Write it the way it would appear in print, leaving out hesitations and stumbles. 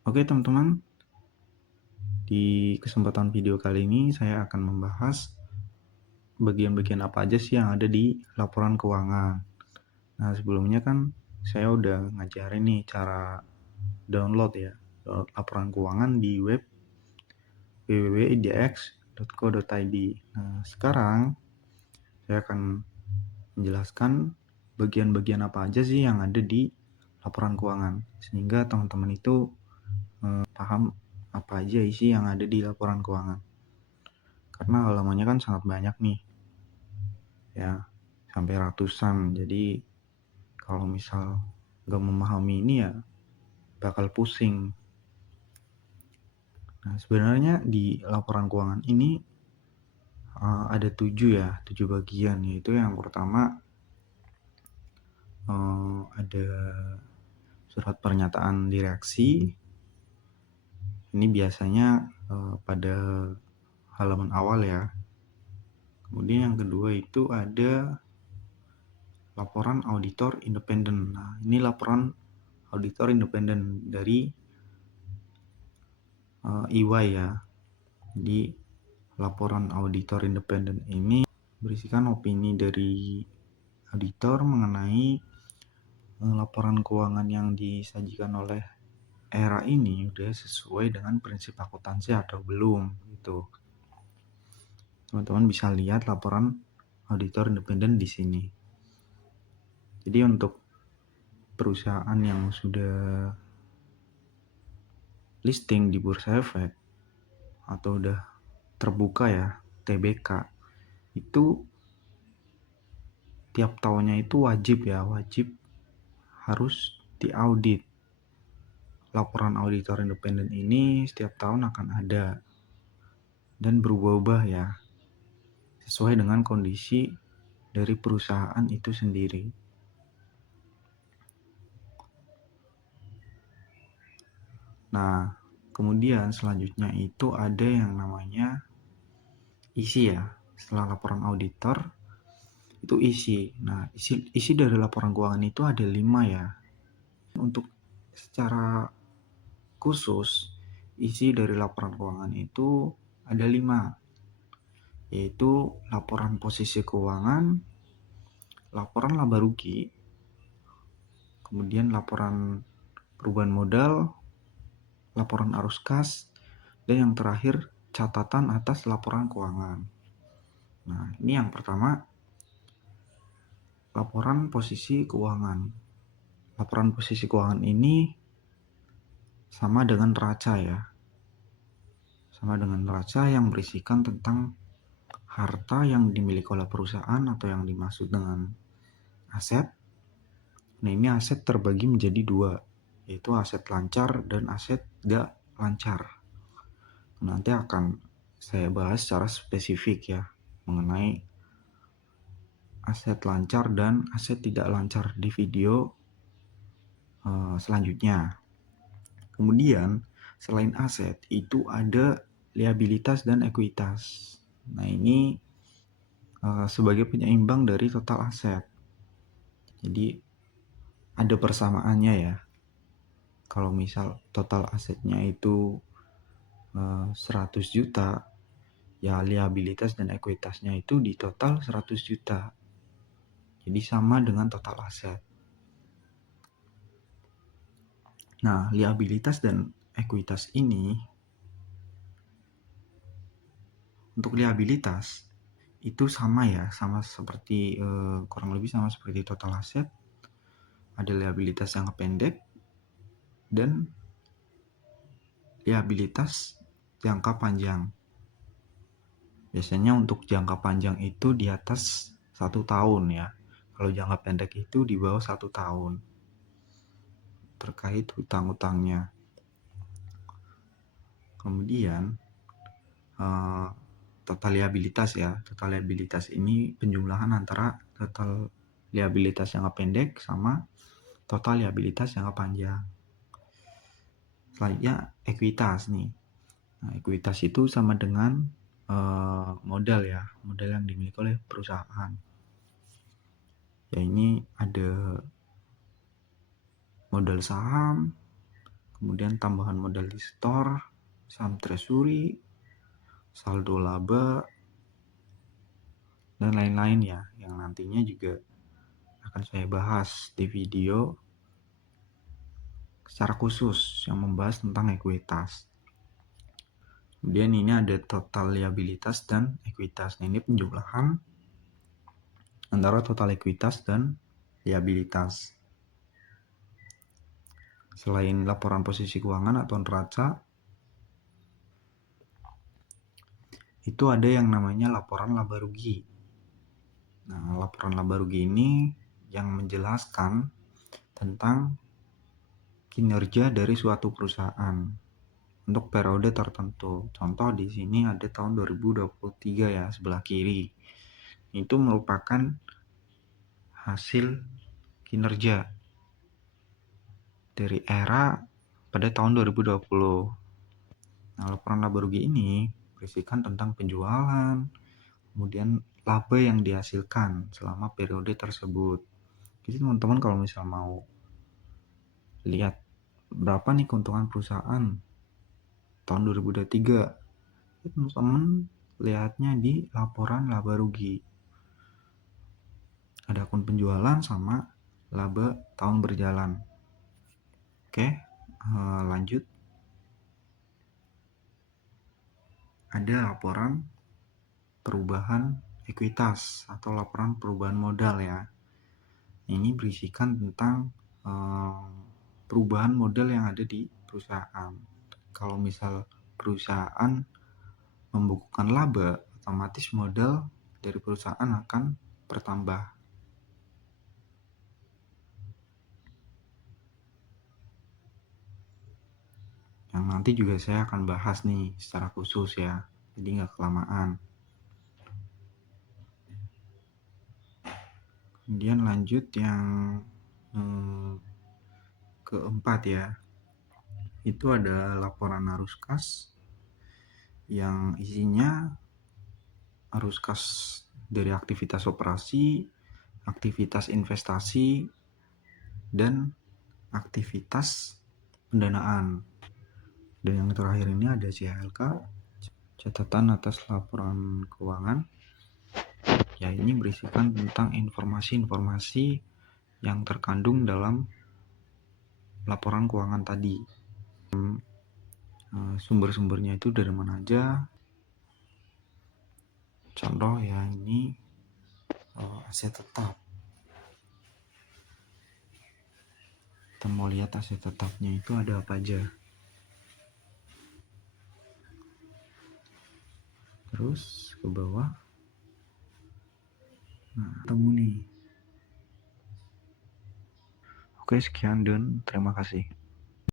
Oke teman-teman, di kesempatan video kali ini saya akan membahas bagian-bagian apa aja sih yang ada di laporan keuangan. Nah sebelumnya kan saya udah ngajarin nih cara download laporan keuangan di web www.idx.co.id. Nah sekarang saya akan menjelaskan bagian-bagian apa aja sih yang ada di laporan keuangan, sehingga teman-teman itu paham apa aja isi yang ada di laporan keuangan. Karena halamannya kan sangat banyak nih, ya sampai ratusan. Jadi kalau misal nggak memahami ini ya bakal pusing. Nah sebenarnya di laporan keuangan ini ada 7 bagian. Yaitu yang pertama ada surat pernyataan direksi. Ini biasanya pada halaman awal ya. Kemudian yang kedua itu ada laporan auditor independen. Nah, ini laporan auditor independen dari EY ya. Jadi laporan auditor independen ini berisikan opini dari auditor mengenai laporan keuangan yang disajikan oleh ERA ini udah sesuai dengan prinsip akuntansi atau belum gitu. Teman-teman bisa lihat laporan auditor independen di sini. Jadi untuk perusahaan yang sudah listing di Bursa Efek atau udah terbuka ya, TBK, itu tiap tahunnya itu wajib harus diaudit. Laporan auditor independen ini setiap tahun akan ada dan berubah-ubah ya, sesuai dengan kondisi dari perusahaan itu sendiri. Nah, kemudian selanjutnya itu ada yang namanya isi ya. Setelah laporan auditor itu isi. Nah, isi dari laporan keuangan itu ada 5 ya. Untuk secara khusus, isi dari laporan keuangan itu ada 5, yaitu laporan posisi keuangan, laporan laba rugi, kemudian laporan perubahan modal, laporan arus kas, dan yang terakhir catatan atas laporan keuangan. Nah, ini yang pertama, laporan posisi keuangan. Laporan posisi keuangan ini sama dengan neraca ya. Sama dengan neraca yang berisikan tentang harta yang dimiliki oleh perusahaan atau yang dimaksud dengan aset. Nah, ini aset terbagi menjadi 2, yaitu aset lancar dan aset tidak lancar. Nanti akan saya bahas secara spesifik ya mengenai aset lancar dan aset tidak lancar di video selanjutnya. Kemudian selain aset itu ada liabilitas dan ekuitas. Nah ini sebagai penyeimbang dari total aset. Jadi ada persamaannya ya. Kalau misal total asetnya itu 100 juta, ya liabilitas dan ekuitasnya itu di total 100 juta. Jadi sama dengan total aset. Nah, liabilitas dan ekuitas ini, untuk liabilitas itu sama ya, sama seperti kurang lebih sama seperti total aset. Ada liabilitas jangka pendek dan liabilitas jangka panjang. Biasanya untuk jangka panjang itu di atas 1 tahun ya. Kalau jangka pendek itu di bawah 1 tahun. Terkait hutang-hutangnya. Kemudian total liabilitas ya. Total liabilitas ini penjumlahan antara total liabilitas jangka pendek sama total liabilitas jangka panjang. Selanjutnya ekuitas nih. Nah, ekuitas itu sama dengan modal ya, modal yang dimiliki oleh perusahaan. Ya ini ada modal saham, kemudian tambahan modal di store, saham treasury, saldo laba, dan lain-lain ya, yang nantinya juga akan saya bahas di video secara khusus yang membahas tentang ekuitas. Kemudian ini ada total liabilitas dan ekuitas. Nah, ini penjumlahan antara total ekuitas dan liabilitas. Selain laporan posisi keuangan atau neraca, itu ada yang namanya laporan laba rugi. Nah, laporan laba rugi ini yang menjelaskan tentang kinerja dari suatu perusahaan untuk periode tertentu. Contoh di sini ada tahun 2023 ya, sebelah kiri. Itu merupakan hasil kinerja dari era pada tahun 2020. Nah, laporan laba rugi ini berisikan tentang penjualan, kemudian laba yang dihasilkan selama periode tersebut. Jadi teman-teman kalau misal mau lihat berapa nih keuntungan perusahaan tahun 2023, teman-teman lihatnya di laporan laba rugi. Ada akun penjualan sama laba tahun berjalan. Oke, lanjut. Ada laporan perubahan ekuitas atau laporan perubahan modal ya. Ini berisikan tentang perubahan modal yang ada di perusahaan. Kalau misal perusahaan membukukan laba, otomatis modal dari perusahaan akan bertambah. Yang nanti juga saya akan bahas nih secara khusus ya, jadi nggak kelamaan. Kemudian lanjut yang keempat ya, itu ada laporan arus kas yang isinya arus kas dari aktivitas operasi, aktivitas investasi, dan aktivitas pendanaan. Dan yang terakhir ini ada CHLK, catatan atas laporan keuangan. Ya, ini berisikan tentang informasi-informasi yang terkandung dalam laporan keuangan tadi. Sumber-sumbernya itu dari mana aja. Contoh ya, ini aset tetap. Kita mau lihat aset tetapnya itu ada apa aja. Terus ke bawah. Nah, ketemu nih. Oke, sekian dan terima kasih.